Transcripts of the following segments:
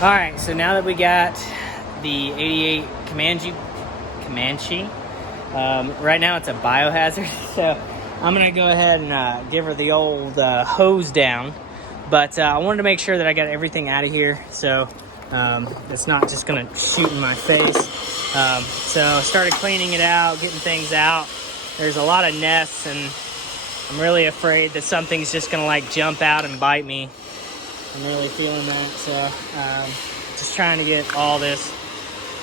All right, so now that we got the 88 Comanche, right now it's a biohazard, so I'm gonna go ahead and give her the old hose down. But I wanted to make sure that I got everything out of here, so it's not just gonna shoot in my face. So I started cleaning it out, getting things out. There's a lot of nests, and I'm really afraid that something's just gonna like jump out and bite me. I'm really feeling that, so just trying to get all this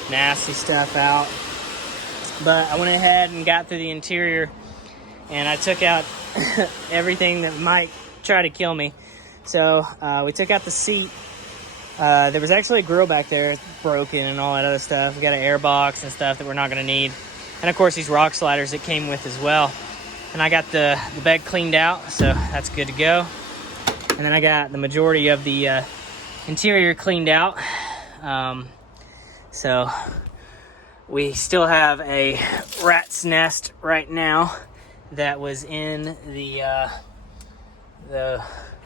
nasty stuff out. But I went ahead and got through the interior, and I took out everything that might try to kill me. So we took out the seat. There was actually a grill back there broken and all that other stuff. We got an air box and stuff that we're not going to need. And of course these rock sliders that came with as well. And I got the bed cleaned out, so that's good to go. And then I got the majority of the interior cleaned out. So we still have a rat's nest right now that was in the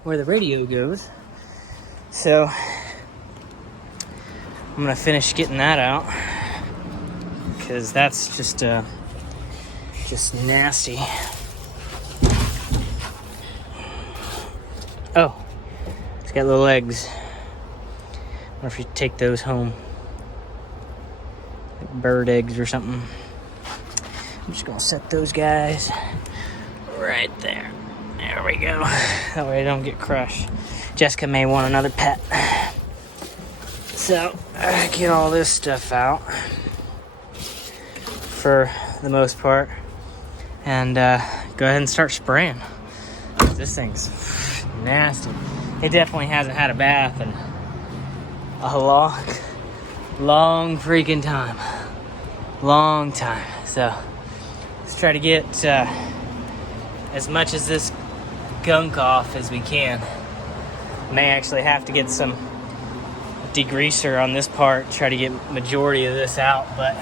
where the radio goes. So I'm gonna finish getting that out because that's just nasty. Oh, it's got little eggs. I wonder if you take those home, like bird eggs or something. I'm just gonna set those guys right there. There we go. That way I don't get crushed. Jessica may want another pet. So, get all this stuff out for the most part. And go ahead and start spraying. This thing's nasty. It definitely hasn't had a bath in a long freaking time. Long time. So, let's try to get as much of this gunk off as we can. May actually have to get some degreaser on this part, try to get majority of this out, but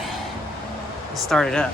let's start it up.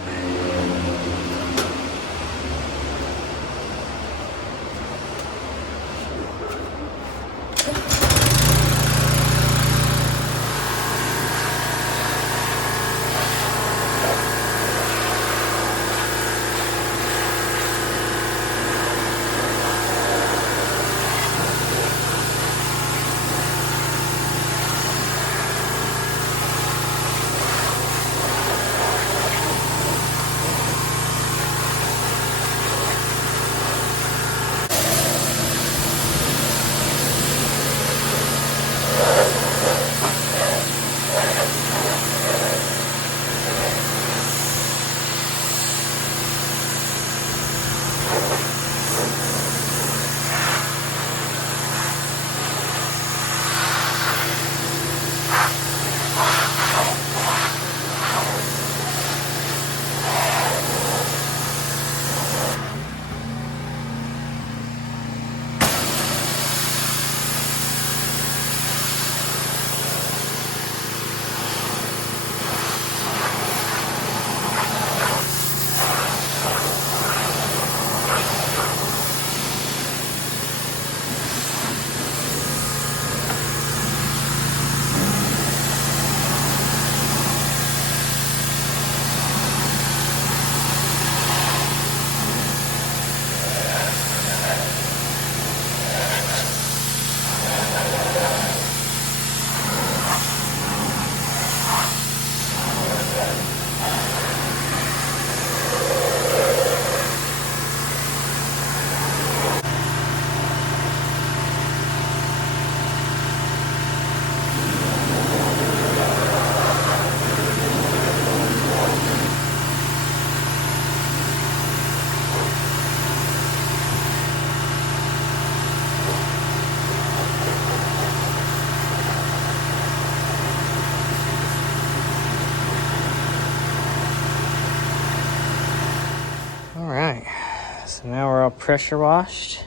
So now we're all pressure washed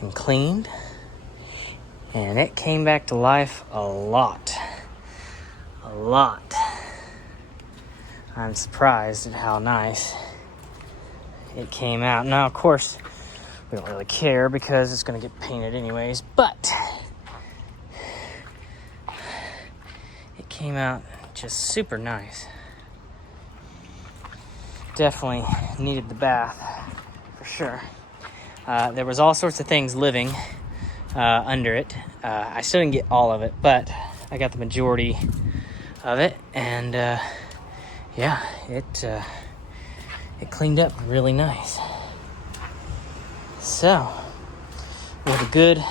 and cleaned, and it came back to life a lot. I'm surprised at how nice it came out. Now, of course, we don't really care because it's going to get painted anyways, but came out just super nice. Definitely needed the bath, for sure. There was all sorts of things living under it. I still didn't get all of it, but I got the majority of it, and yeah, it cleaned up really nice. So, we have a good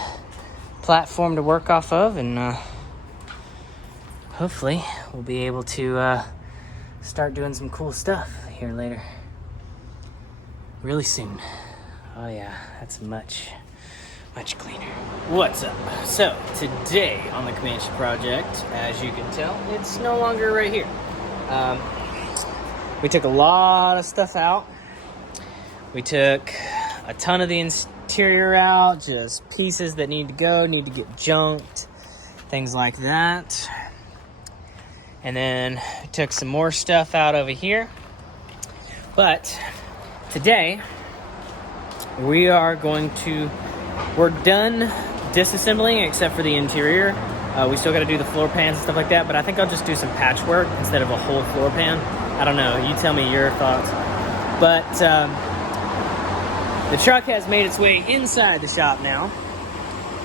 platform to work off of, and hopefully we'll be able to start doing some cool stuff here later. Really soon. Oh yeah, that's much cleaner. What's up? So, today on the Comanche project, as you can tell, it's no longer right here. We took a lot of stuff out. We took a ton of the interior out, just pieces that need to go, need to get junked, things like that. And then took some more stuff out over here. But today, we're done disassembling except for the interior. We still got to do the floor pans and stuff like that, but I think I'll just do some patchwork instead of a whole floor pan. I don't know, you tell me your thoughts. But the truck has made its way inside the shop now.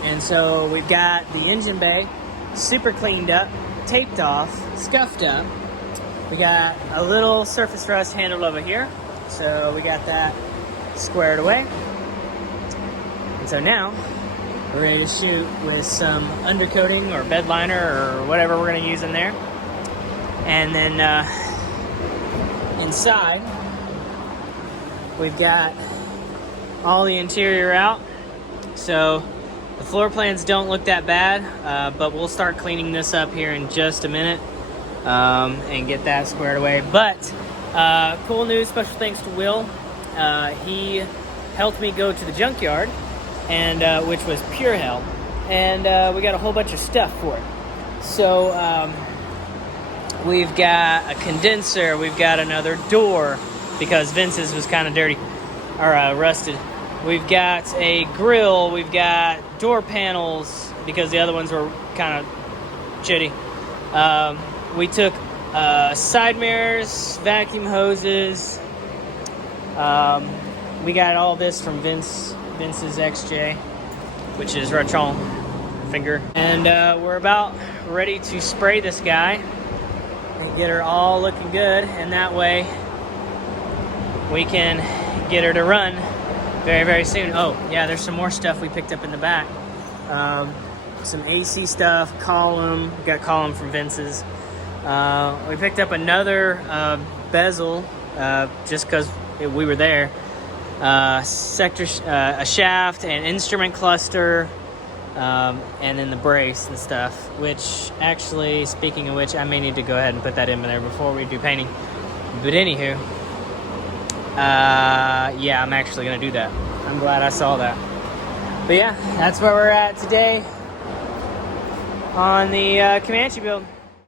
And so we've got the engine bay super cleaned up, taped off, scuffed up. We got a little surface rust handle over here. So we got that squared away. And so now we're ready to shoot with some undercoating or bed liner or whatever we're going to use in there. And then inside, we've got all the interior out. So the floor plans don't look that bad, but we'll start cleaning this up here in just a minute and get that squared away. But cool news, special thanks to Will. He helped me go to the junkyard, and which was pure hell, and we got a whole bunch of stuff for it. So we've got a condenser, we've got another door because Vince's was kind of dirty or rusted. We've got a grill, we've got door panels because the other ones were kind of shitty. We took side mirrors, vacuum hoses. We got all this from Vince's XJ, which is Rachon finger. And we're about ready to spray this guy and get her all looking good. And that way we can get her to run very, very soon. Oh, yeah, there's some more stuff we picked up in the back. Some AC stuff, column. We got column from Vince's. We picked up another bezel just because we were there. A shaft, and instrument cluster, and then the brace and stuff, which actually, speaking of which, I may need to go ahead and put that in there before we do painting. But anywho, yeah, I'm actually going to do that. I'm glad I saw that. But yeah, that's where we're at today on the Comanche build.